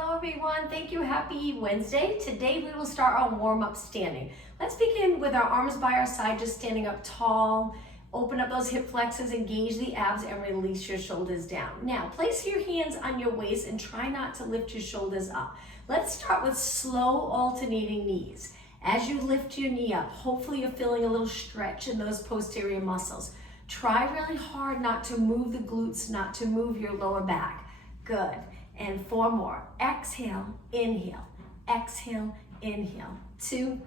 Hello everyone, thank you. Happy Wednesday. Today we will start our warm-up standing. Let's begin with our arms by our side, just standing up tall. Open up those hip flexors, engage the abs, and release your shoulders down. Now, place your hands on your waist and try not to lift your shoulders up. Let's start with slow alternating knees. As you lift your knee up, hopefully you're feeling a little stretch in those posterior muscles. Try really hard not to move the glutes, not to move your lower back. Good. And 4 more. Exhale, inhale, exhale, inhale. 2,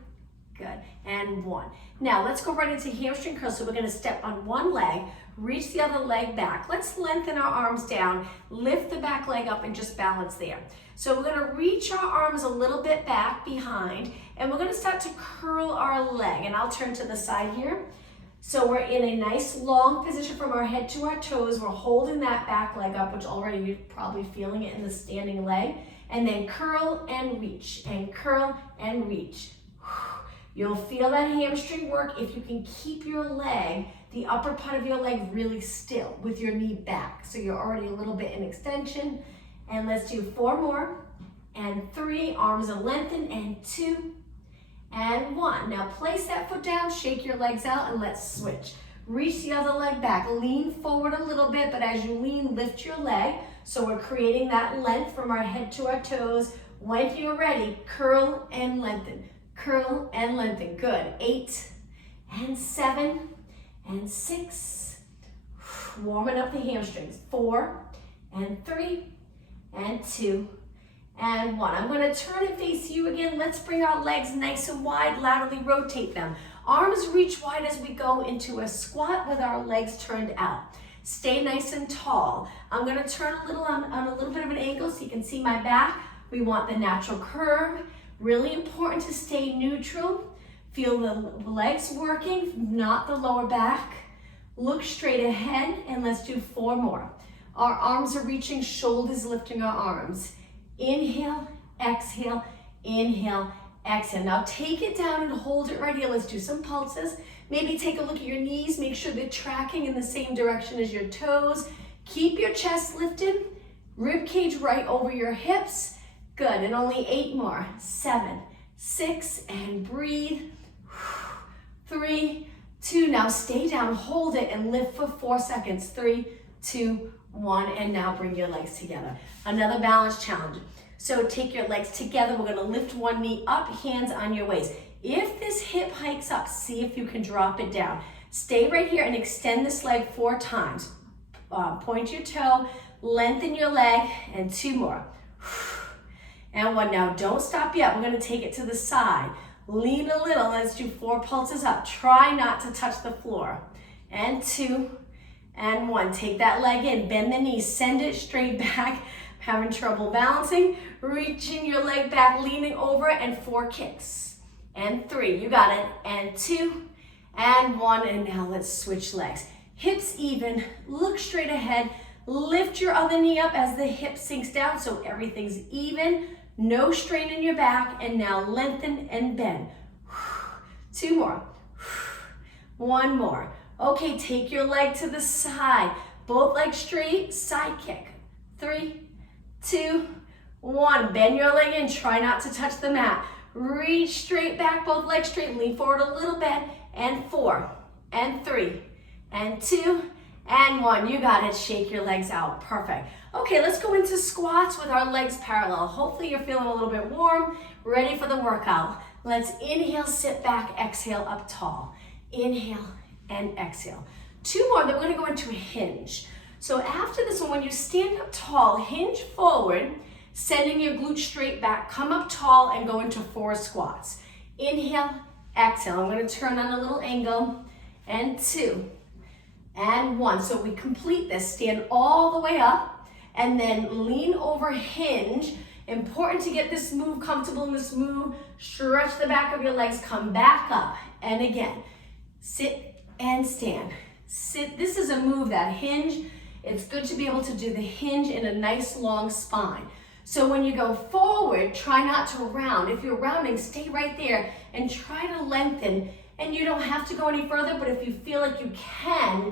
good, and 1. Now let's go right into hamstring curls. So we're gonna step on one leg, reach the other leg back. Let's lengthen our arms down, lift the back leg up and just balance there. So we're gonna reach our arms a little bit back behind and we're gonna start to curl our leg. And I'll turn to the side here. So we're in a nice long position from our head to our toes. We're holding that back leg up, which already you're probably feeling it in the standing leg. And then curl and reach, and curl and reach. You'll feel that hamstring work if you can keep your leg, the upper part of your leg, really still with your knee back. So you're already a little bit in extension. And let's do 4 more, and 3, arms are lengthened, and 2, and 1. Now place that foot down, shake your legs out, and let's switch. Reach the other leg back, lean forward a little bit, but as you lean, lift your leg. So we're creating that length from our head to our toes. When you're ready, curl and lengthen, curl and lengthen. Good. 8, and 7, and 6. Warming up the hamstrings. 4, and 3, and 2, and 1. I'm going to turn and face you again. Let's bring our legs nice and wide, laterally rotate them. Arms reach wide as we go into a squat with our legs turned out. Stay nice and tall. I'm going to turn a little on a little bit of an angle so you can see my back. We want the natural curve. Really important to stay neutral. Feel the legs working, not the lower back. Look straight ahead and let's do 4 more. Our arms are reaching, shoulders lifting our arms. Inhale, exhale, inhale, exhale. Now take it down and hold it right here. Let's do some pulses. Maybe take a look at your knees. Make sure they're tracking in the same direction as your toes. Keep your chest lifted. Rib cage right over your hips. Good, and only 8 more. 7, 6, and breathe. 3, 2, now stay down, hold it, and lift for 4 seconds. 3, 2, 1, and now bring your legs together. Another balance challenge. So take your legs together. We're gonna lift one knee up, hands on your waist. If this hip hikes up, see if you can drop it down. Stay right here and extend this leg 4 times. Point your toe, lengthen your leg, and 2 more. And 1. Now don't stop yet. We're gonna take it to the side. Lean a little. Let's do 4 pulses up. Try not to touch the floor. And 2, and 1. Take that leg in, bend the knees, send it straight back. Having trouble balancing, reaching your leg back, leaning over, and 4 kicks. And 3, you got it. And 2, and 1, and now let's switch legs. Hips even, look straight ahead. Lift your other knee up as the hip sinks down so everything's even. No strain in your back, and now lengthen and bend. 2 more. 1 more. Okay, take your leg to the side. Both legs straight, side kick. 3, 2, 1. Bend your leg in, try not to touch the mat. Reach straight back, both legs straight. Lean forward a little bit. And 4, and 3, and 2, and 1. You got it. Shake your legs out. Perfect. Okay, let's go into squats with our legs parallel. Hopefully you're feeling a little bit warm, ready for the workout. Let's inhale, sit back, exhale, up tall. Inhale and exhale. 2 more, then we're gonna go into a hinge. So after this one, when you stand up tall, hinge forward, sending your glutes straight back, come up tall and go into 4 squats. Inhale, exhale. I'm gonna turn on a little angle, and 2, and 1. So we complete this, stand all the way up, and then lean over, hinge. Important to get this move comfortable in this move. Stretch the back of your legs, come back up, and again, sit and stand. Sit. This is a move, that hinge. It's good to be able to do the hinge in a nice long spine. So when you go forward, try not to round. If you're rounding, stay right there and try to lengthen. And you don't have to go any further, but if you feel like you can,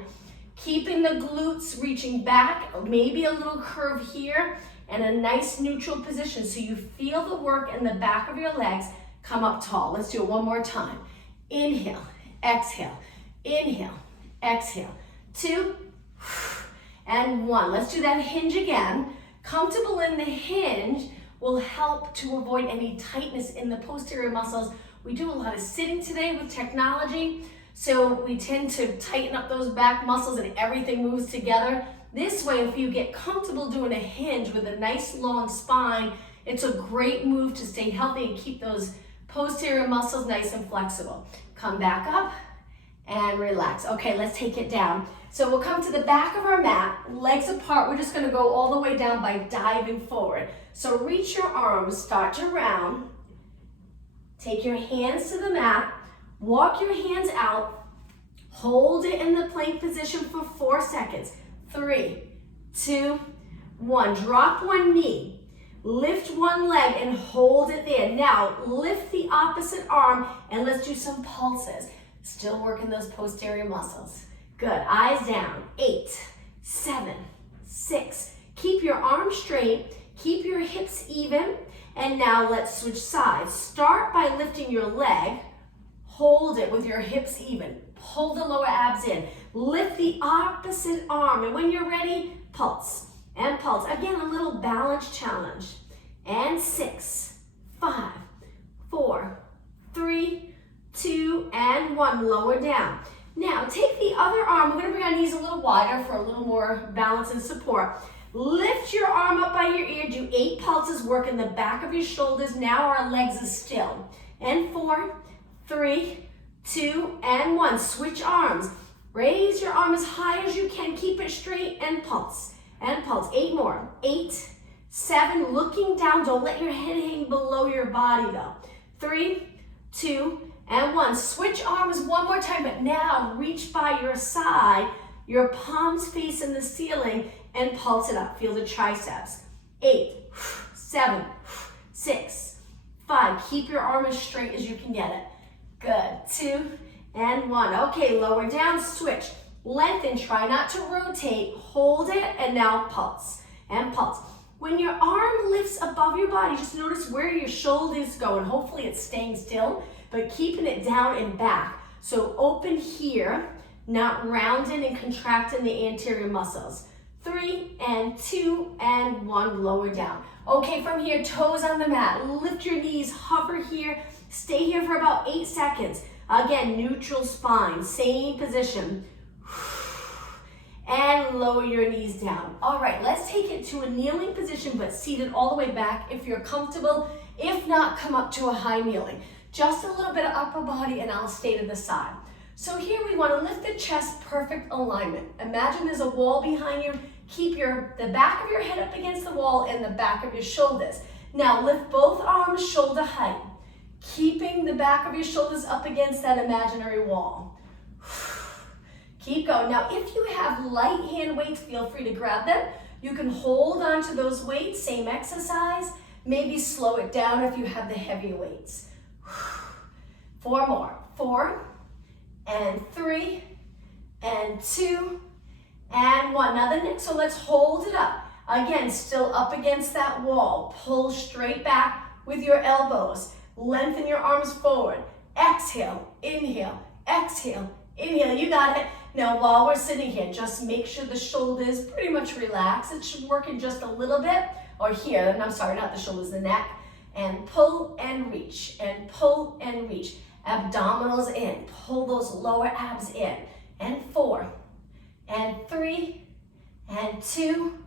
keeping the glutes reaching back, maybe a little curve here, and a nice neutral position so you feel the work in the back of your legs come up tall. Let's do it one more time. Inhale, exhale, inhale, exhale. 2 and 1. Let's do that hinge again. Comfortable in the hinge will help to avoid any tightness in the posterior muscles. We do a lot of sitting today with technology, so we tend to tighten up those back muscles and everything moves together. This way, if you get comfortable doing a hinge with a nice long spine, it's a great move to stay healthy and keep those posterior muscles nice and flexible. Come back up and relax. Okay, let's take it down. So we'll come to the back of our mat, legs apart. We're just gonna go all the way down by diving forward. So reach your arms, start to round. Take your hands to the mat, walk your hands out, hold it in the plank position for 4 seconds. 3, 2, 1. Drop one knee, lift one leg and hold it there. Now lift the opposite arm and let's do some pulses. Still working those posterior muscles. Good, eyes down. 8, 7, 6. Keep your arms straight, keep your hips even, and now let's switch sides. Start by lifting your leg, hold it with your hips even. Pull the lower abs in. Lift the opposite arm, and when you're ready, pulse and pulse. Again, a little balance challenge. And 6, 5, 4, 3, 2, and 1. Lower down. Now, take the other arm. We're going to bring our knees a little wider for a little more balance and support. Lift your arm up by your ear. Do 8 pulses. Work in the back of your shoulders. Now our legs are still. And 4, 3, 2, and 1. Switch arms. Raise your arm as high as you can. Keep it straight and pulse. And pulse. 8 more. 8, 7. Looking down. Don't let your head hang below your body though. 3, 2, and 1. Switch arms one more time, but now reach by your side, your palms facing the ceiling, and pulse it up. Feel the triceps. 8, 7, 6, 5. Keep your arm as straight as you can get it. Good. 2 and 1. Okay, lower down, switch. Lengthen, try not to rotate. Hold it, and now pulse and pulse. When your arm lifts above your body, just notice where your shoulders go, and hopefully it's staying still, but keeping it down and back. So open here, not rounding and contracting the anterior muscles. 3 and 2 and 1, lower down. Okay, from here, toes on the mat. Lift your knees, hover here. Stay here for about 8 seconds. Again, neutral spine, same position. And lower your knees down. All right, let's take it to a kneeling position, but seated all the way back if you're comfortable. If not, come up to a high kneeling. Just a little bit of upper body and I'll stay to the side. So here we want to lift the chest, perfect alignment. Imagine there's a wall behind you. Keep the back of your head up against the wall and the back of your shoulders. Now lift both arms shoulder height, keeping the back of your shoulders up against that imaginary wall. Keep going. Now if you have light hand weights, feel free to grab them. You can hold on to those weights, same exercise. Maybe slow it down if you have the heavy weights. 4 more. 4 and 3 and 2 and 1. Now the next one, let's hold it up. Again, still up against that wall. Pull straight back with your elbows. Lengthen your arms forward. Exhale, inhale, exhale, inhale. You got it. Now while we're sitting here, just make sure the shoulders pretty much relax. It should work in just a little bit. Or here, and I'm sorry, not the shoulders, the neck. And pull and reach, and pull and reach. Abdominals in, pull those lower abs in. And 4, and 3, and 2,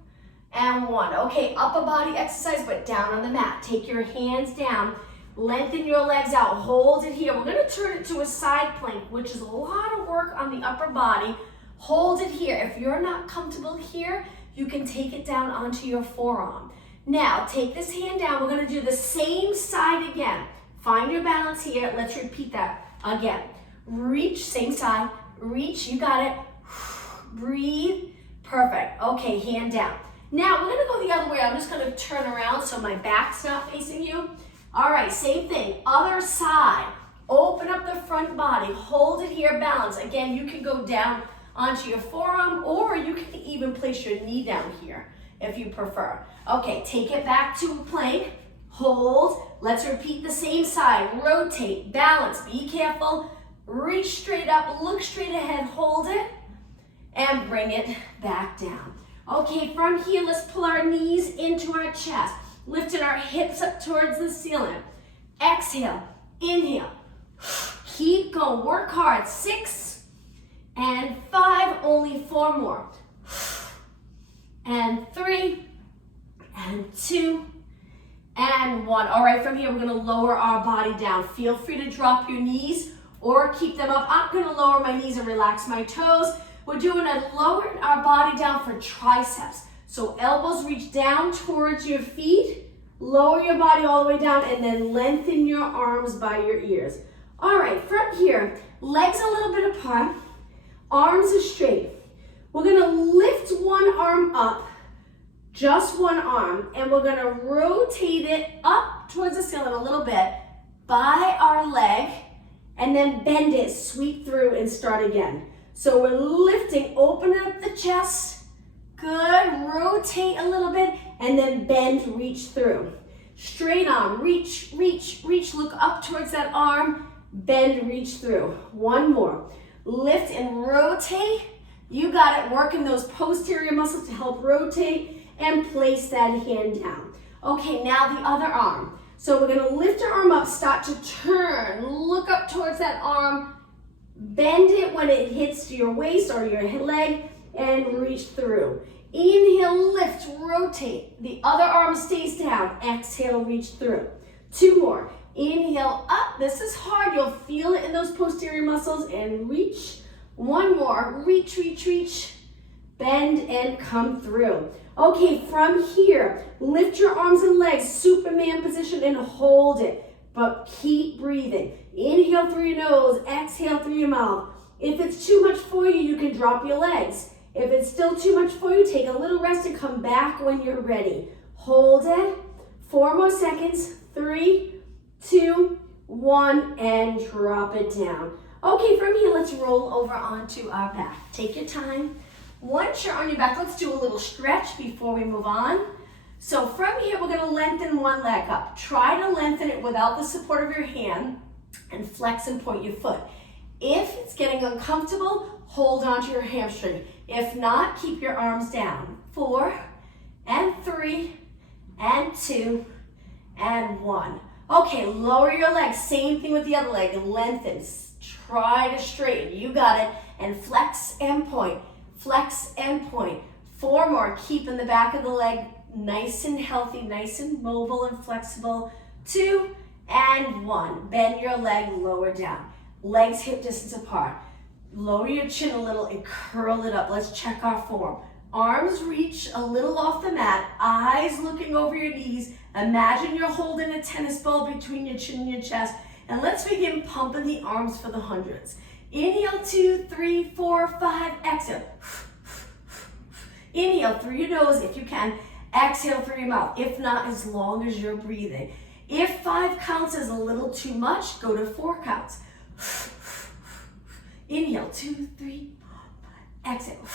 and 1. Okay, upper body exercise, but down on the mat. Take your hands down, lengthen your legs out, hold it here. We're gonna turn it to a side plank, which is a lot of work on the upper body. Hold it here. If you're not comfortable here, you can take it down onto your forearm. Now, take this hand down. We're gonna do the same side again. Find your balance here. Let's repeat that again. Reach, same side. Reach, you got it. Breathe, perfect. Okay, hand down. Now, we're gonna go the other way. I'm just gonna turn around so my back's not facing you. All right, same thing, other side. Open up the front body, hold it here, balance. Again, you can go down onto your forearm, or you can even place your knee down here if you prefer. Okay, take it back to a plank, hold. Let's repeat the same side. Rotate, balance, be careful. Reach straight up, look straight ahead, hold it, and bring it back down. Okay, from here, let's pull our knees into our chest, lifting our hips up towards the ceiling. Exhale, inhale. Keep going, work hard. 6 and 5, only 4 more. And 3 and 2 and 1. All right, from here, we're gonna lower our body down. Feel free to drop your knees or keep them up. I'm gonna lower my knees and relax my toes. We're doing a lowering our body down for triceps. So elbows reach down towards your feet, lower your body all the way down, and then lengthen your arms by your ears. All right, from here, legs a little bit apart, arms are straight. We're gonna lift one arm up, just one arm, and we're gonna rotate it up towards the ceiling a little bit by our leg, and then bend it, sweep through, and start again. So we're lifting, open up the chest, good, rotate a little bit, and then bend, reach through. Straight arm, reach, reach, reach, look up towards that arm, bend, reach through. One more, lift and rotate. You got it, working those posterior muscles to help rotate, and place that hand down. Okay, now the other arm. So we're gonna lift our arm up, start to turn, look up towards that arm, bend it when it hits your waist or your leg, and reach through. Inhale, lift, rotate. The other arm stays down. Exhale, reach through. 2 more. Inhale, up. This is hard. You'll feel it in those posterior muscles, and reach. 1 more. Reach, reach, reach. Bend and come through. Okay, from here, lift your arms and legs, Superman position, and hold it. But keep breathing. Inhale through your nose, exhale through your mouth. If it's too much for you, you can drop your legs. If it's still too much for you, take a little rest and come back when you're ready. Hold it. 4 more seconds. 3, 2, 1, and drop it down. Okay, from here, let's roll over onto our back. Take your time. Once you're on your back, let's do a little stretch before we move on. So from here, we're gonna lengthen one leg up. Try to lengthen it without the support of your hand, and flex and point your foot. If it's getting uncomfortable, hold on to your hamstring. If not, keep your arms down. 4 and 3 and 2 and 1. Okay, lower your legs. Same thing with the other leg. Lengthen. Try to straighten. You got it. And flex and point. Flex and point. 4 more. Keeping the back of the leg nice and healthy, nice and mobile and flexible. 2 and 1. Bend your leg, lower down. Legs hip distance apart. Lower your chin a little and curl it up. Let's check our form. Arms reach a little off the mat. Eyes looking over your knees. Imagine you're holding a tennis ball between your chin and your chest. And let's begin pumping the arms for the hundreds. Inhale, 2, 3, 4, 5. Exhale. Inhale through your nose if you can. Exhale through your mouth. If not, as long as you're breathing. If 5 counts is a little too much, go to 4 counts. Inhale, 2, 3, 4, 5. Exhale.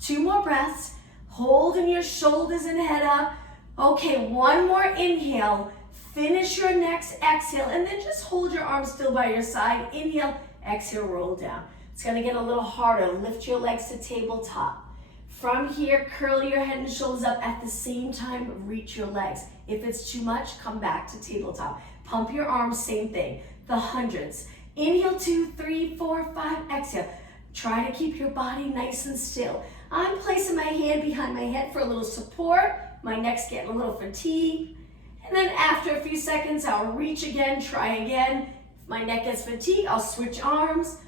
2 more breaths. Holding your shoulders and head up. Okay, 1 more inhale. Finish your next exhale, and then just hold your arms still by your side. Inhale, exhale, roll down. It's gonna get a little harder. Lift your legs to tabletop. From here, curl your head and shoulders up at the same time, reach your legs. If it's too much, come back to tabletop. Pump your arms, same thing. The hundreds. Inhale, 2, 3, 4, 5, exhale. Try to keep your body nice and still. I'm placing my hand behind my head for a little support. My neck's getting a little fatigued. And then after a few seconds, I'll reach again, try again. If my neck gets fatigued, I'll switch arms.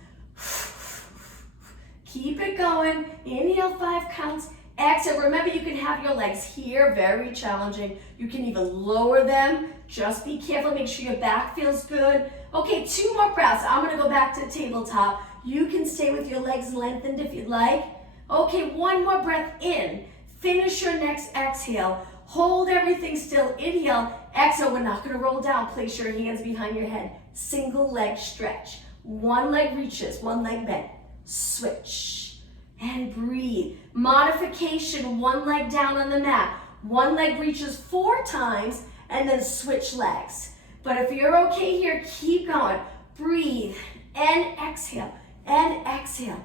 Keep it going. Inhale, 5 counts. Exhale. Remember, you can have your legs here, very challenging. You can even lower them. Just be careful, make sure your back feels good. Okay, 2 more breaths. I'm gonna go back to tabletop. You can stay with your legs lengthened if you'd like. Okay, 1 more breath in. Finish your next exhale. Hold everything still. Inhale, exhale. We're not gonna roll down. Place your hands behind your head. Single leg stretch. 1 leg reaches, 1 leg bent. Switch. and breathe. Modification, one leg down on the mat. One leg reaches 4 times and then switch legs. But if you're okay here, keep going. Breathe and exhale and exhale.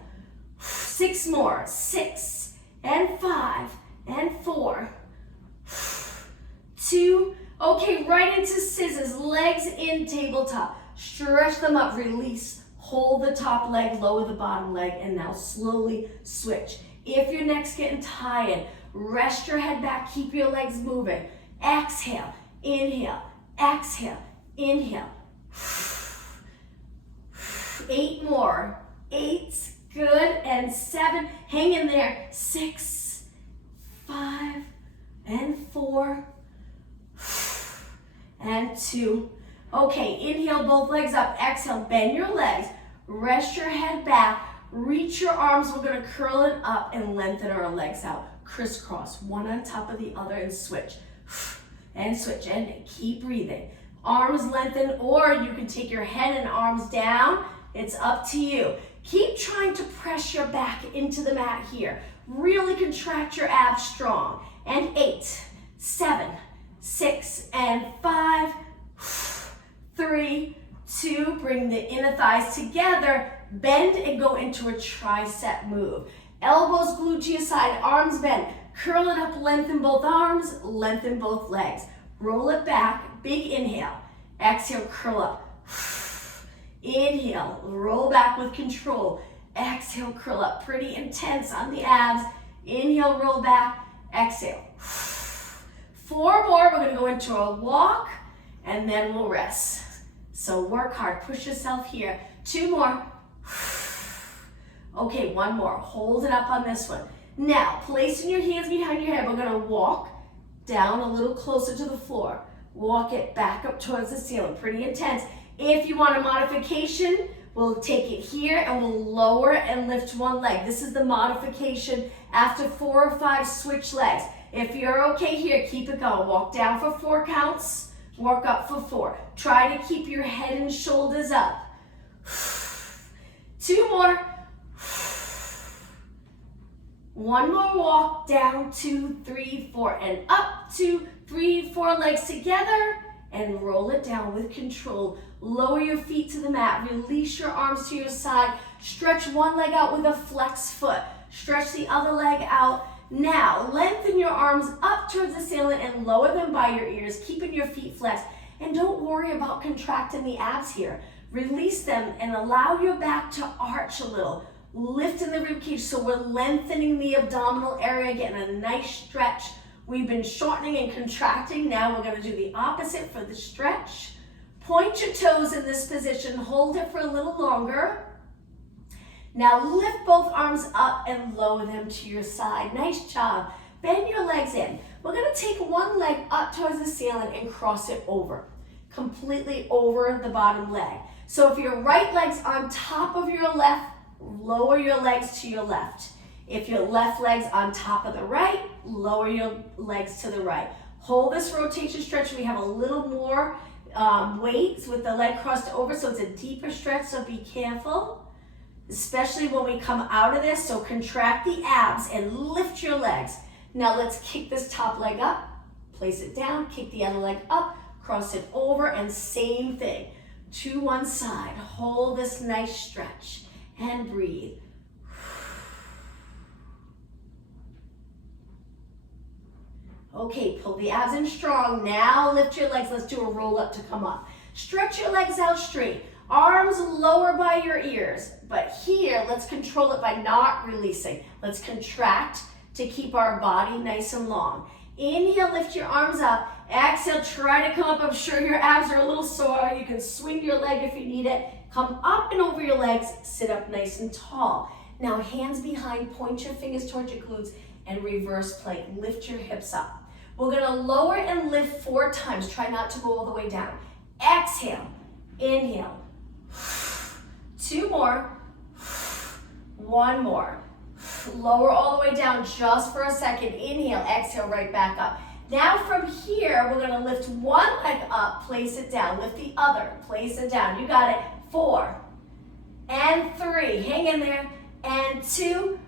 6 more. 6 and 5 and 4. 2. Okay, right into scissors. Legs in tabletop. Stretch them up. Release. Hold the top leg, lower the bottom leg, and now slowly switch. If your neck's getting tired, rest your head back. Keep your legs moving. Exhale. Inhale. Exhale. Inhale. 8 more. 8. Good. And 7. Hang in there. 6, 5, and 4, and 2. Okay, inhale, both legs up. Exhale, bend your legs. Rest your head back. Reach your arms. We're going to curl it up and lengthen our legs out. Crisscross, one on top of the other, and switch. And switch, and keep breathing. Arms lengthen, or you can take your head and arms down. It's up to you. Keep trying to press your back into the mat here. Really contract your abs strong. And 8, 7, 6, and 5, 3, 2. Bring the inner thighs together. Bend and go into a tricep move. Elbows glued to your side, arms bent. Curl it up, lengthen both arms, lengthen both legs. Roll it back, big inhale. Exhale, curl up. Inhale, roll back with control. Exhale, curl up. Pretty intense on the abs. Inhale, roll back. Exhale. 4 more. We're going to go into a walk, and then we'll rest. So work hard. Push yourself here. 2 more. Okay, 1 more. Hold it up on this one. Now, placing your hands behind your head, we're going to walk down a little closer to the floor. Walk it back up towards the ceiling. Pretty intense. If you want a modification, we'll take it here and we'll lower and lift one leg. This is the modification. After 4 or 5, switch legs. If you're okay here, keep it going. Walk down for 4 counts. Work up for 4. Try to keep your head and shoulders up. 2 more. 1 more walk. Down, 2, 3, 4, and up. 2, 3, 4 legs together. And roll it down with control. Lower your feet to the mat. Release your arms to your side. Stretch one leg out with a flex foot. Stretch the other leg out. Now, lengthen your arms up towards the ceiling and lower them by your ears, keeping your feet flexed. And don't worry about contracting the abs here. Release them and allow your back to arch a little. Lifting the ribcage so we're lengthening the abdominal area, getting a nice stretch. We've been shortening and contracting. Now we're going to do the opposite for the stretch. Point your toes in this position. Hold it for a little longer. Now lift both arms up and lower them to your side. Nice job. Bend your legs in. We're going to take one leg up towards the ceiling and cross it over. Completely over the bottom leg. So if your right leg's on top of your left, lower your legs to your left. If your left leg's on top of the right, lower your legs to the right. Hold this rotation stretch. We have a little more weight with the leg crossed over, so it's a deeper stretch, so be careful, especially when we come out of this. So contract the abs and lift your legs. Now let's kick this top leg up, place it down, kick the other leg up, cross it over, and same thing. To one side, hold this nice stretch and breathe. Okay, pull the abs in strong. Now lift your legs. Let's do a roll up to come up. Stretch your legs out straight. Arms lower by your ears. But here, let's control it by not releasing. Let's contract to keep our body nice and long. Inhale, lift your arms up. Exhale, try to come up. I'm sure your abs are a little sore. You can swing your leg if you need it. Come up and over your legs. Sit up nice and tall. Now hands behind, point your fingers towards your glutes and reverse plank. Lift your hips up. We're gonna lower and lift 4 times. Try not to go all the way down. Exhale, inhale. 2 more. 1 more. Lower all the way down just for a second. Inhale, exhale, right back up. Now from here, we're gonna lift one leg up, place it down. Lift the other, place it down. You got it. 4 and 3, hang in there. And 2,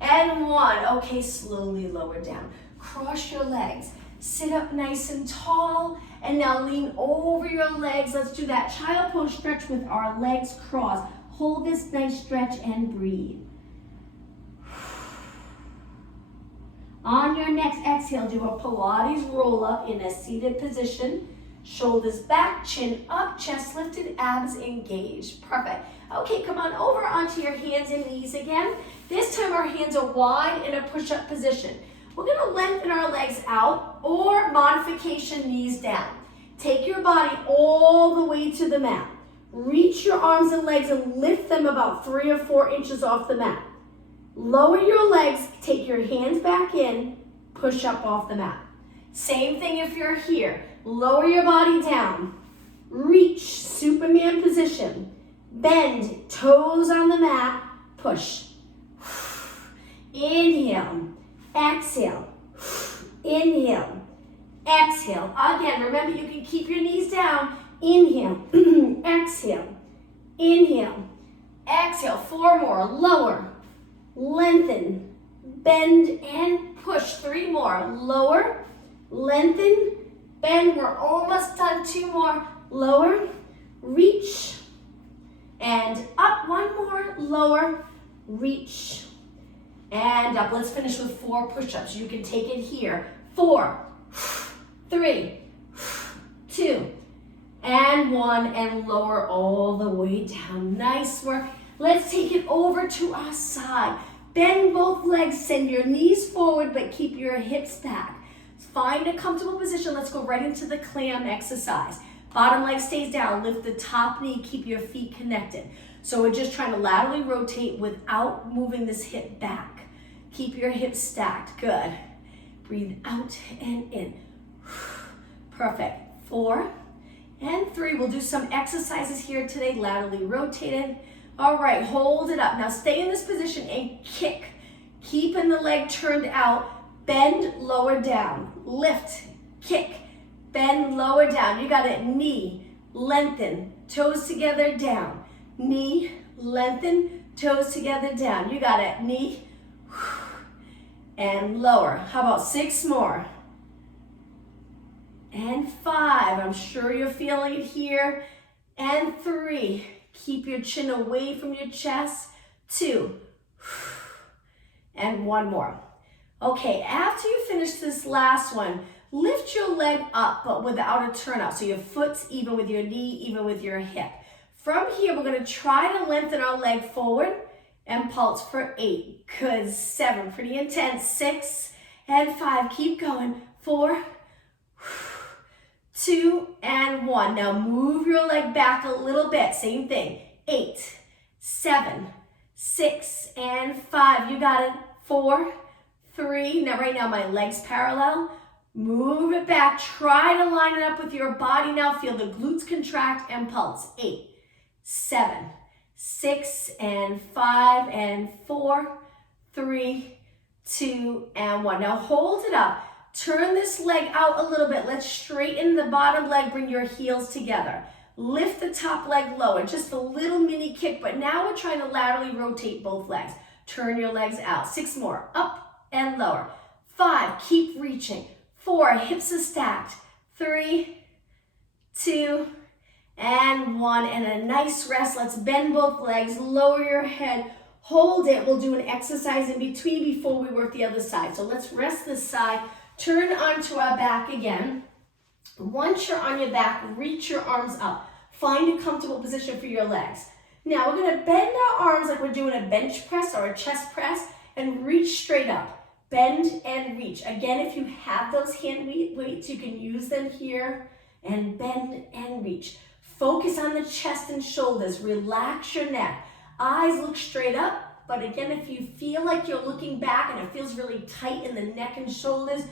And 1. Okay, slowly lower down. Cross your legs. Sit up nice and tall. And now lean over your legs. Let's do that child pose stretch with our legs crossed. Hold this nice stretch and breathe. On your next exhale, do a Pilates roll up in a seated position. Shoulders back, chin up, chest lifted, abs engaged. Perfect. Okay, come on over onto your hands and knees again. This time our hands are wide in a push-up position. We're gonna lengthen our legs out or modification knees down. Take your body all the way to the mat. Reach your arms and legs and lift them about 3 or 4 inches off the mat. Lower your legs, take your hands back in, push up off the mat. Same thing if you're here. Lower your body down. Reach, Superman position. Bend, toes on the mat, push. Inhale, exhale, inhale, exhale. Again, remember you can keep your knees down. Inhale, exhale, inhale, exhale. 4 more, lower. Lengthen, bend, and push. 3 more. Lower, lengthen, bend. We're almost done. 2 more. Lower, reach, and up. 1 more. Lower, reach, and up. Let's finish with 4 push-ups. You can take it here. 4, 3, 2, and 1. And lower all the way down. Nice work. Let's take it over to our side. Bend both legs, send your knees forward, but keep your hips back. Find a comfortable position. Let's go right into the clam exercise. Bottom leg stays down, lift the top knee, keep your feet connected. So we're just trying to laterally rotate without moving this hip back. Keep your hips stacked, good. Breathe out and in. Perfect, 4 and 3. We'll do some exercises here today, laterally rotated. All right, hold it up. Now stay in this position and kick. Keeping the leg turned out. Bend, lower down. Lift, kick, bend, lower down. You got it. Knee, lengthen, toes together, down. Knee, lengthen, toes together, down. You got it. Knee, and lower. How about 6 more? And 5. I'm sure you're feeling it here. And 3. Keep your chin away from your chest. 2. And 1 more. Okay, after you finish this last one, lift your leg up, but without a turnout. So your foot's even with your knee, even with your hip. From here, we're gonna try to lengthen our leg forward and pulse for 8. Good, 7, pretty intense. 6 and 5, keep going. 4, 2, and 1. Now move your leg back a little bit. Same thing. 8, 7, 6, and 5. You got it. 4, 3. Now right now my leg's parallel. Move it back. Try to line it up with your body now. Feel the glutes contract and pulse. 8, 7, 6, and 5, and 4, 3, 2, and 1. Now hold it up. Turn this leg out a little bit. Let's straighten the bottom leg. Bring your heels together. Lift the top leg lower. Just a little mini kick, but now we're trying to laterally rotate both legs. Turn your legs out. 6 more. Up and lower. 5. Keep reaching. 4. Hips are stacked. 3, 2, and 1. And a nice rest. Let's bend both legs. Lower your head. Hold it. We'll do an exercise in between before we work the other side. So let's rest this side. Turn onto our back again. Once you're on your back, reach your arms up. Find a comfortable position for your legs. Now we're gonna bend our arms like we're doing a bench press or a chest press and reach straight up. Bend and reach. Again, if you have those hand weights, you can use them here and bend and reach. Focus on the chest and shoulders. Relax your neck. Eyes look straight up, but again, if you feel like you're looking back and it feels really tight in the neck and shoulders,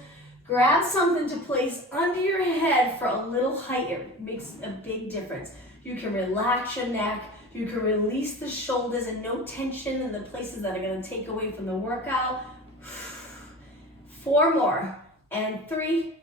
grab something to place under your head for a little height. It makes a big difference. You can relax your neck. You can release the shoulders and no tension in the places that are going to take away from the workout. 4 more. And 3,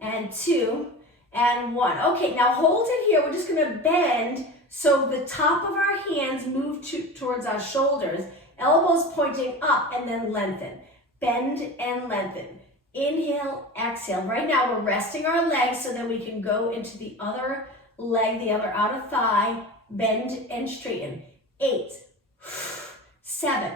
and 2, and 1. Okay, now hold it here. We're just going to bend so the top of our hands move towards our shoulders Elbows pointing up and then lengthen. Bend and lengthen. Inhale, exhale. Right now we're resting our legs so that we can go into the other leg, the other outer thigh. Bend and straighten. 8, 7,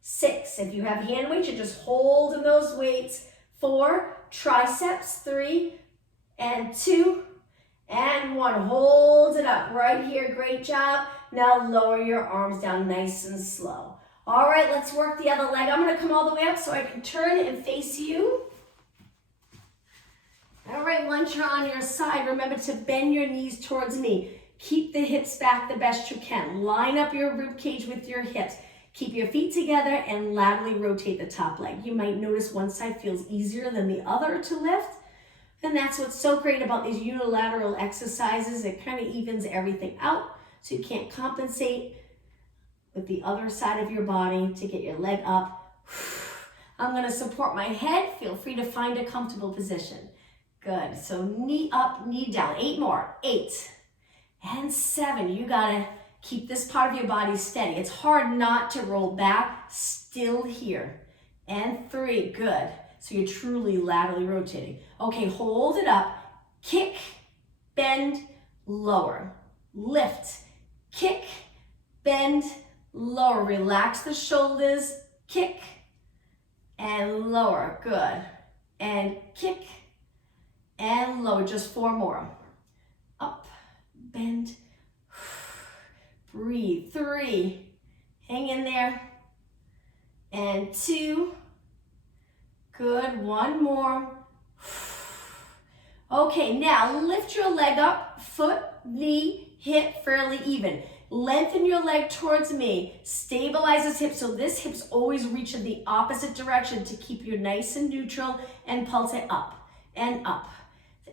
6. If you have hand weights, you're just holding those weights. 4, triceps. 3 and 2 and 1. Hold it up right here. Great job. Now lower your arms down nice and slow. All right, let's work the other leg. I'm going to come all the way up so I can turn and face you. All right, once you're on your side, remember to bend your knees towards me. Keep the hips back the best you can. Line up your rib cage with your hips. Keep your feet together and laterally rotate the top leg. You might notice one side feels easier than the other to lift. And that's what's so great about these unilateral exercises. It kind of evens everything out so you can't compensate with the other side of your body to get your leg up. I'm going to support my head. Feel free to find a comfortable position. Good. So knee up, knee down. 8 more. 8 and 7. You got to keep this part of your body steady. It's hard not to roll back. Still here. And 3. Good. So you're truly laterally rotating. Okay, hold it up. Kick, bend, lower. Lift, kick, bend, lower. Relax the shoulders. Kick and lower. Good. And kick and lower. Just 4 more. Up, bend, breathe. 3. Hang in there. And 2. Good. 1 more. Okay, now lift your leg up. Foot, knee, hip fairly even. Lengthen your leg towards me. Stabilize this hip so this hip's always reach in the opposite direction to keep you nice and neutral and pulse it up and up.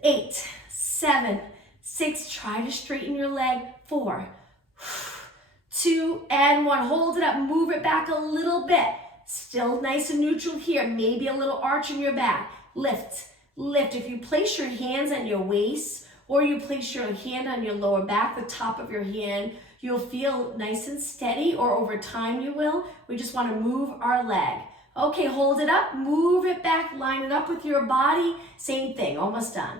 8, 7, 6. Try to straighten your leg. 4, 2, and 1. Hold it up. Move it back a little bit. Still nice and neutral here. Maybe a little arch in your back. Lift, lift. If you place your hands on your waist or you place your hand on your lower back, the top of your hand, you'll feel nice and steady, or over time you will. We just want to move our leg. Okay, hold it up. Move it back. Line it up with your body. Same thing. Almost done.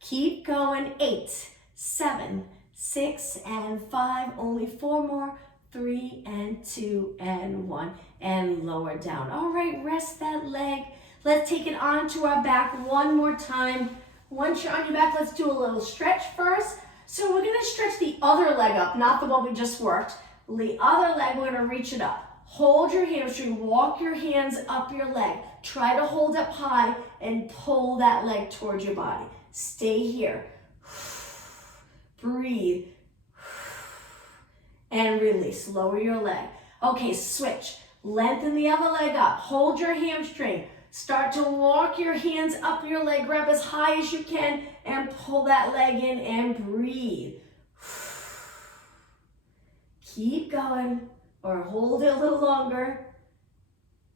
Keep going. 8, 7, 6, and 5. Only 4 more. 3 and 2 and 1 and lower down. All right, rest that leg. Let's take it onto our back one more time. Once you're on your back, let's do a little stretch first. So we're going to stretch the other leg up, not the one we just worked. The other leg, we're going to reach it up. Hold your hamstring, walk your hands up your leg. Try to hold up high and pull that leg towards your body. Stay here. Breathe. And release. Lower your leg. Okay, switch. Lengthen the other leg up. Hold your hamstring. Start to walk your hands up your leg. Grab as high as you can and pull that leg in and breathe. Keep going or hold it a little longer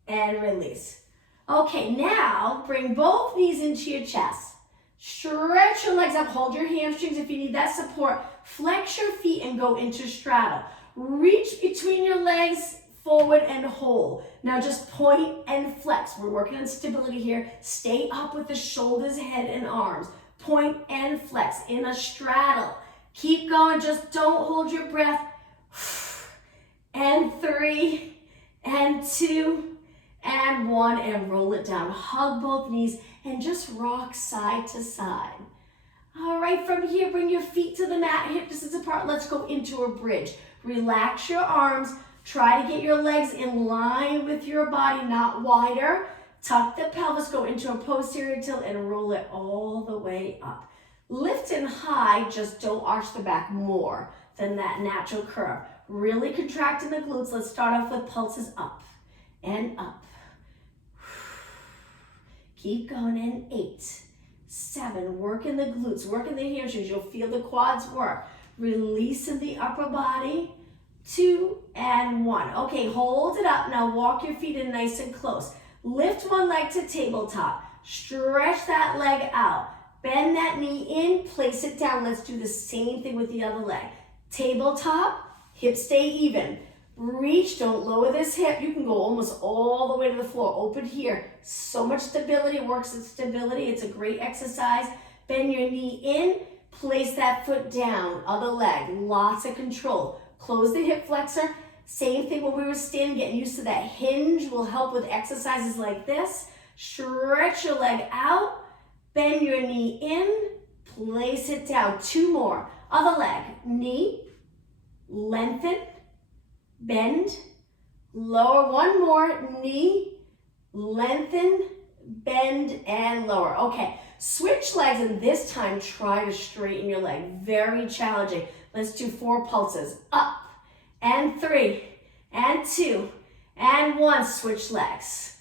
and release. Okay, now bring both knees into your chest. Stretch your legs up. Hold your hamstrings if you need that support. Flex your feet and go into straddle. Reach between your legs, forward and hold. Now just point and flex. We're working on stability here. Stay up with the shoulders, head, and arms. Point and flex in a straddle. Keep going. Just don't hold your breath. And 3, and 2, and 1, and roll it down. Hug both knees and just rock side to side. All right, from here, bring your feet to the mat, hip distance apart. Let's go into a bridge. Relax your arms. Try to get your legs in line with your body, not wider. Tuck the pelvis, go into a posterior tilt, and roll it all the way up. Lift and high, just don't arch the back more than that natural curve. Really contracting the glutes. Let's start off with pulses up and up. Keep going in. 8, 7, working the glutes, working the hamstrings. You'll feel the quads work. Releasing the upper body. 2 and 1. Okay, hold it up. Now walk your feet in nice and close. Lift one leg to tabletop. Stretch that leg out. Bend that knee in, place it down. Let's do the same thing with the other leg. Tabletop, hips stay even. Reach, don't lower this hip. You can go almost all the way to the floor. Open here. So much stability, works at stability. It's a great exercise. Bend your knee in, place that foot down, other leg, lots of control. Close the hip flexor. Same thing when we were standing, getting used to that hinge will help with exercises like this. Stretch your leg out, bend your knee in, place it down. 2 more. Other leg, knee, lengthen, bend, lower. 1 more, knee, lengthen, bend, and lower. Okay, switch legs, and this time try to straighten your leg. Very challenging. Let's do 4 pulses. Up, and 3, and 2, and 1. Switch legs.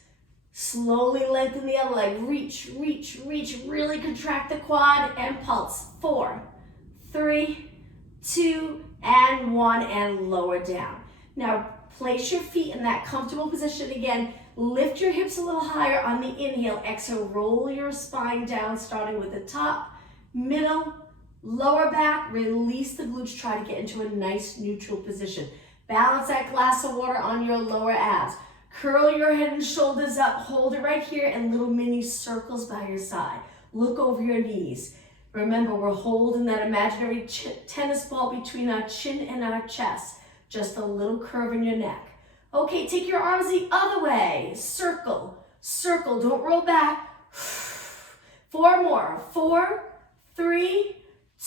Slowly lengthen the other leg. Reach, reach, reach. Really contract the quad and pulse. 4, 3, 2, and 1, and lower down. Now, place your feet in that comfortable position again. Lift your hips a little higher on the inhale. Exhale, roll your spine down, starting with the top, middle, lower back. Release the glutes. Try to get into a nice neutral position. Balance that glass of water on your lower abs. Curl your head and shoulders up. Hold it right here and little mini circles by your side. Look over your knees. Remember, we're holding that imaginary tennis ball between our chin and our chest. Just a little curve in your neck. Okay, take your arms the other way. Circle, circle, don't roll back. 4 more. 4, 3,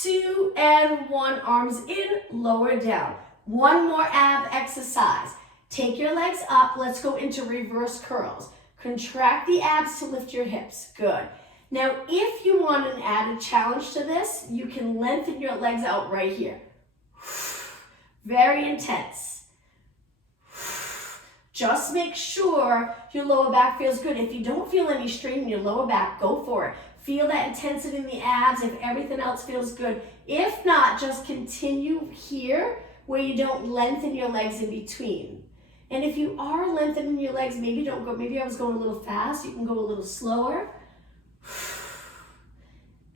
2, and 1. Arms in, lower down. 1 more ab exercise. Take your legs up. Let's go into reverse curls. Contract the abs to lift your hips. Good. Now, if you want an added challenge to this, you can lengthen your legs out right here. Very intense. Just make sure your lower back feels good. If you don't feel any strain in your lower back, go for it. Feel that intensity in the abs if everything else feels good. If not, just continue here where you don't lengthen your legs in between. And if you are lengthening your legs, maybe don't go, maybe I was going a little fast, you can go a little slower.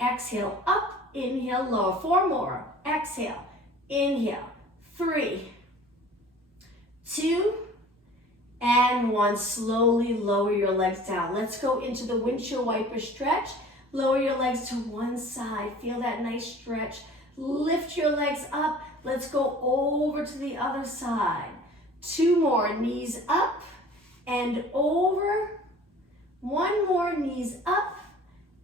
Exhale, up, inhale, lower. 4 more. Exhale, inhale. 3, 2, and 1. Slowly lower your legs down. Let's go into the windshield wiper stretch. Lower your legs to one side. Feel that nice stretch. Lift your legs up. Let's go over to the other side. 2 more. Knees up and over. 1 more. Knees up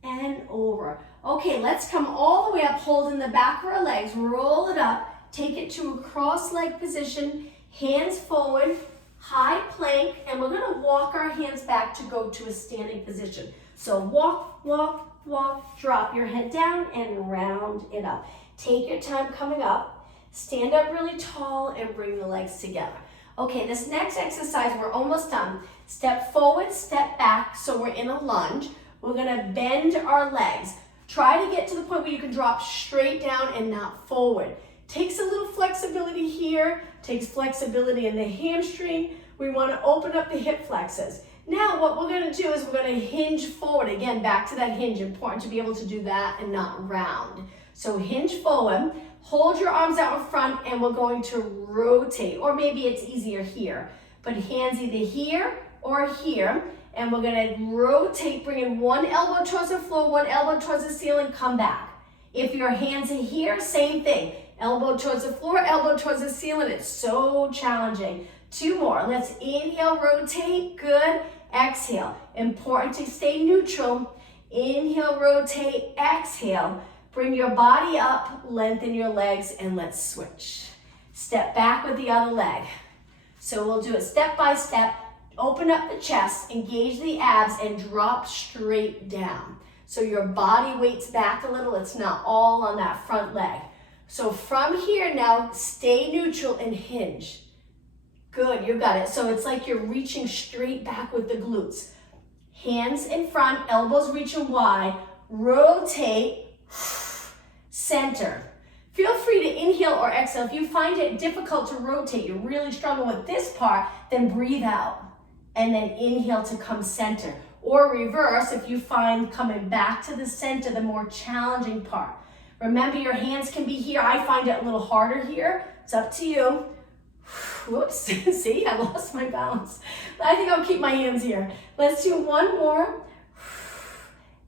and over. Okay, let's come all the way up, holding the back of our legs. Roll it up. Take it to a cross-leg position. Hands forward. High plank, and we're going to walk our hands back to go to a standing position. So walk, walk, walk, drop your head down and round it up. Take your time coming up. Stand up really tall and bring the legs together. Okay, this next exercise, we're almost done. Step forward, step back, so we're in a lunge. We're going to bend our legs. Try to get to the point where you can drop straight down and not forward. Takes a little flexibility here, takes flexibility in the hamstring. We want to open up the hip flexors. Now what we're going to do is we're going to hinge forward. Again, back to that hinge. Important to be able to do that and not round. So hinge forward, hold your arms out in front, and we're going to rotate. Or maybe it's easier here. But hands either here or here. And we're going to rotate, bringing one elbow towards the floor, one elbow towards the ceiling, come back. If your hands are here, same thing. Elbow towards the floor, elbow towards the ceiling. It's so challenging. 2 more. Let's inhale, rotate. Good. Exhale. Important to stay neutral. Inhale, rotate. Exhale. Bring your body up, lengthen your legs, and let's switch. Step back with the other leg. So we'll do it step by step. Open up the chest, engage the abs, and drop straight down. So your body weights back a little. It's not all on that front leg. So from here now, stay neutral and hinge. Good, you got it. So it's like you're reaching straight back with the glutes. Hands in front, elbows reaching wide. Rotate, center. Feel free to inhale or exhale. If you find it difficult to rotate, you're really struggling with this part, then breathe out. And then inhale to come center. Or reverse if you find coming back to the center the more challenging part. Remember, your hands can be here. I find it a little harder here. It's up to you. Whoops, see, I lost my balance. I think I'll keep my hands here. Let's do one more.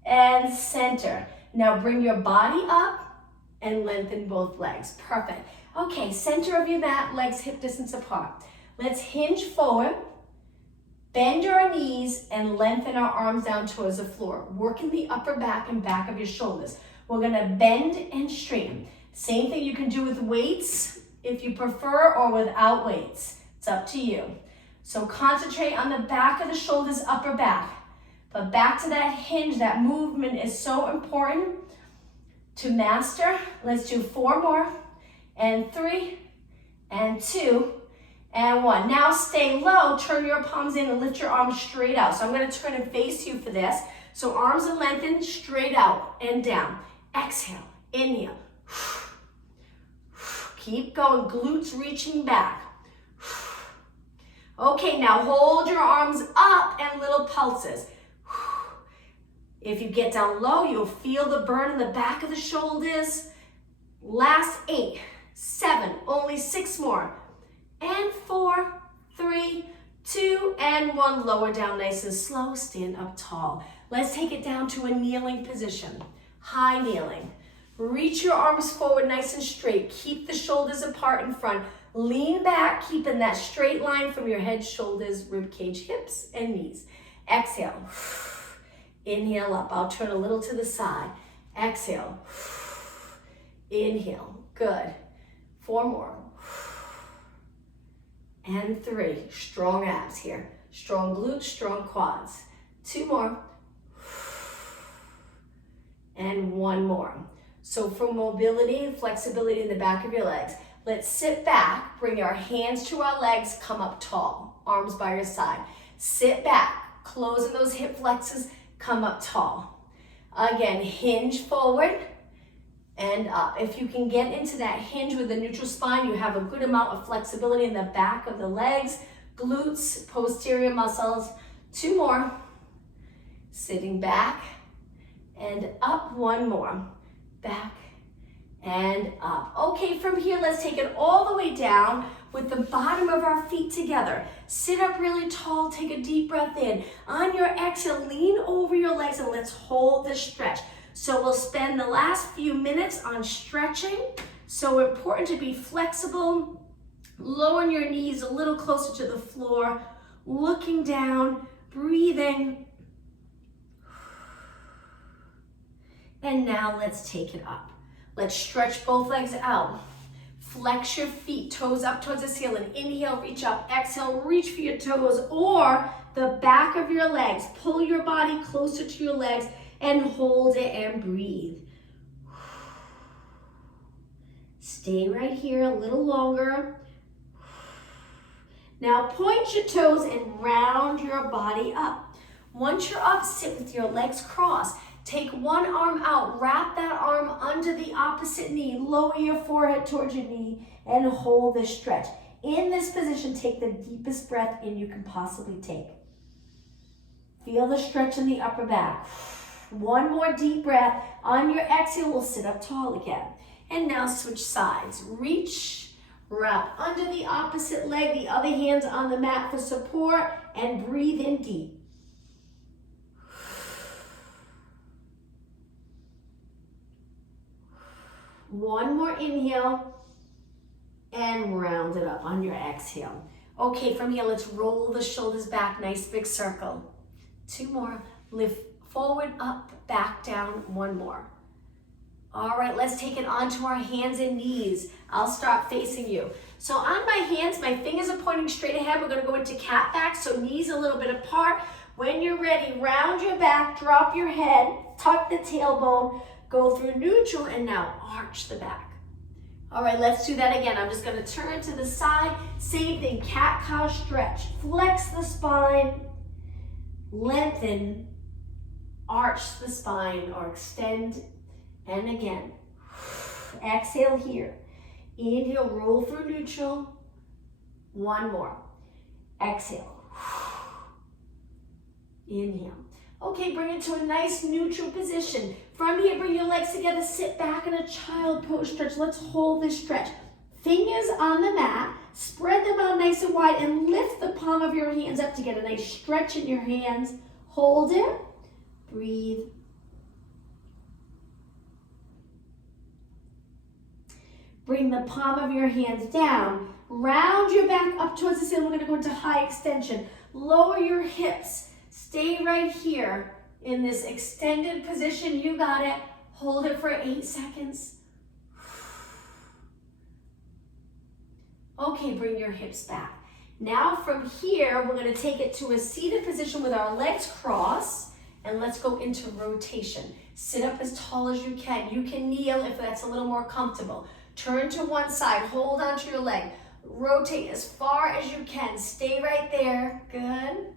And center. Now bring your body up and lengthen both legs. Perfect. Okay, center of your mat, legs hip distance apart. Let's hinge forward, bend our knees, and lengthen our arms down towards the floor. Working the upper back and back of your shoulders. We're gonna bend and straighten. Same thing you can do with weights if you prefer, or without weights. It's up to you. So concentrate on the back of the shoulders, upper back. But back to that hinge, that movement is so important to master. Let's do 4 more, and 3, and 2, and 1. Now stay low, turn your palms in and lift your arms straight out. So I'm gonna turn and face you for this. So arms are lengthened, straight out and down. Exhale, inhale. Keep going, glutes reaching back. Okay, now hold your arms up and little pulses. If you get down low, you'll feel the burn in the back of the shoulders. Last 8, 7, only 6 more. And 4, 3, 2, and 1. Lower down nice and slow, stand up tall. Let's take it down to a kneeling position. High kneeling. Reach your arms forward nice and straight. Keep the shoulders apart in front. Lean back, keeping that straight line from your head, shoulders, rib cage, hips, and knees. Exhale. Inhale up. I'll turn a little to the side. Exhale. Inhale. Good. 4 more. And 3. Strong abs here. Strong glutes, strong quads. 2 more. And 1 more. So for mobility and flexibility in the back of your legs, let's sit back, bring our hands to our legs, come up tall, arms by your side. Sit back, closing those hip flexors, come up tall. Again, hinge forward and up. If you can get into that hinge with the neutral spine, you have a good amount of flexibility in the back of the legs, glutes, posterior muscles. 2 more. Sitting back and up. 1 more. Back and up. Okay, from here, let's take it all the way down with the bottom of our feet together. Sit up really tall, take a deep breath in. On your exhale, lean over your legs and let's hold this stretch. So we'll spend the last few minutes on stretching. So important to be flexible, lowering your knees a little closer to the floor, looking down, breathing. And now let's take it up. Let's stretch both legs out. Flex your feet, toes up towards the ceiling. Inhale, reach up. Exhale, reach for your toes or the back of your legs. Pull your body closer to your legs and hold it and breathe. Stay right here a little longer. Now point your toes and round your body up. Once you're up, sit with your legs crossed. Take one arm out, wrap that arm under the opposite knee, lower your forehead towards your knee, and hold this stretch. In this position, take the deepest breath in you can possibly take. Feel the stretch in the upper back. 1 more deep breath. On your exhale, we'll sit up tall again. And now switch sides. Reach, wrap under the opposite leg, the other hand's on the mat for support, and breathe in deep. One more inhale and round it up on your exhale. Okay, from here, let's roll the shoulders back, nice big circle. 2 more, lift forward, up, back, down, 1 more. All right, let's take it onto our hands and knees. I'll start facing you. So on my hands, my fingers are pointing straight ahead. We're gonna go into cat back, so knees a little bit apart. When you're ready, round your back, drop your head, tuck the tailbone, go through neutral, and now arch the back. All right, let's do that again. I'm just gonna turn to the side. Same thing, cat-cow stretch. Flex the spine, lengthen, arch the spine, or extend, and again. Exhale here. Inhale, roll through neutral. 1 more. Exhale. Inhale. Okay, bring it to a nice neutral position. From here, bring your legs together, sit back in a child pose stretch. Let's hold this stretch. Fingers on the mat, spread them out nice and wide and lift the palm of your hands up to get a nice stretch in your hands. Hold it, breathe. Bring the palm of your hands down. Round your back up towards the ceiling. We're going to go into high extension. Lower your hips. Stay right here in this extended position. You got it. Hold it for 8 seconds. Okay, bring your hips back. Now from here, we're going to take it to a seated position with our legs crossed, and let's go into rotation. Sit up as tall as you can. You can kneel if that's a little more comfortable. Turn to one side, hold onto your leg. Rotate as far as you can. Stay right there. Good.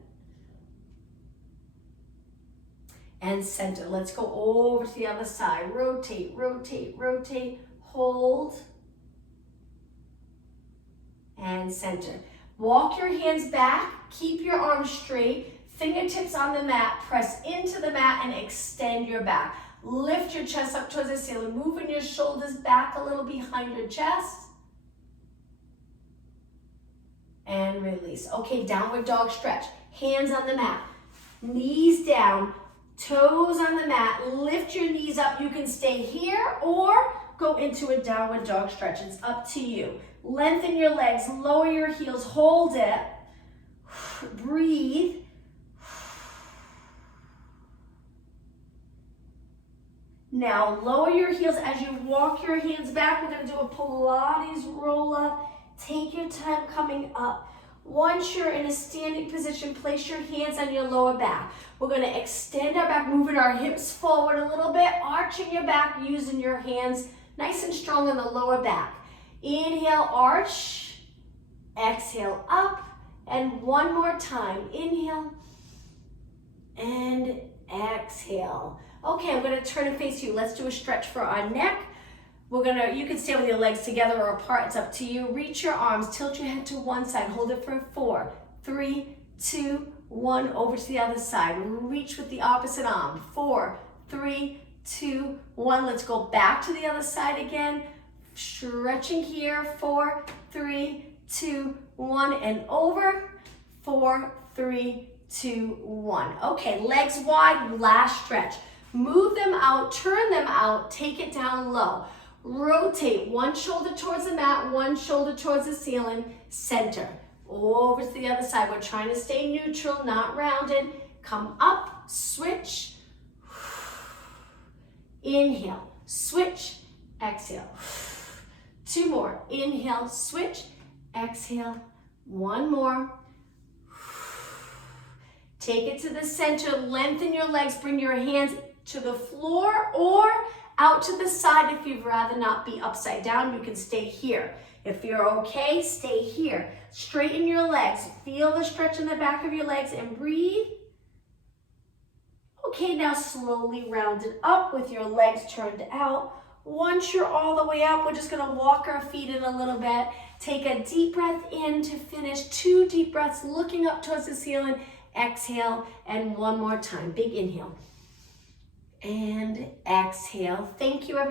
And center. Let's go over to the other side. Rotate, rotate, rotate. Hold. And center. Walk your hands back. Keep your arms straight. Fingertips on the mat. Press into the mat and extend your back. Lift your chest up towards the ceiling. Moving your shoulders back a little behind your chest. And release. Okay, downward dog stretch. Hands on the mat. Knees down. Toes on the mat. Lift your knees up. You can stay here or go into a downward dog stretch. It's up to you. Lengthen your legs. Lower your heels. Hold it. Breathe. Now lower your heels as you walk your hands back. We're going to do a Pilates roll up. Take your time coming up. Once you're in a standing position, place your hands on your lower back. We're going to extend our back, moving our hips forward a little bit, arching your back, using your hands nice and strong on the lower back. Inhale, arch. Exhale, up. And one more time. Inhale and exhale. Okay, I'm going to turn and face you. Let's do a stretch for our neck. You can stay with your legs together or apart. It's up to you. Reach your arms. Tilt your head to one side. Hold it for 4, 3, 2, 1. Over to the other side. Reach with the opposite arm. 4, 3, 2, 1. Let's go back to the other side again. Stretching here. 4, 3, 2, 1. And over. 4, 3, 2, 1. Okay, legs wide. Last stretch. Move them out, turn them out, take it down low. Rotate one shoulder towards the mat, one shoulder towards the ceiling, center. Over to the other side. We're trying to stay neutral, not rounded. Come up, switch. Inhale, switch, exhale. 2 more. Inhale, switch, exhale. 1 more. Take it to the center, lengthen your legs, bring your hands to the floor or out to the side. If you'd rather not be upside down, you can stay here. If you're okay, stay here. Straighten your legs. Feel the stretch in the back of your legs and breathe. Okay, now slowly round it up with your legs turned out. Once you're all the way up, we're just gonna walk our feet in a little bit. Take a deep breath in to finish. 2 deep breaths, looking up towards the ceiling. Exhale, and one more time. Big inhale. And exhale. Thank you, everyone.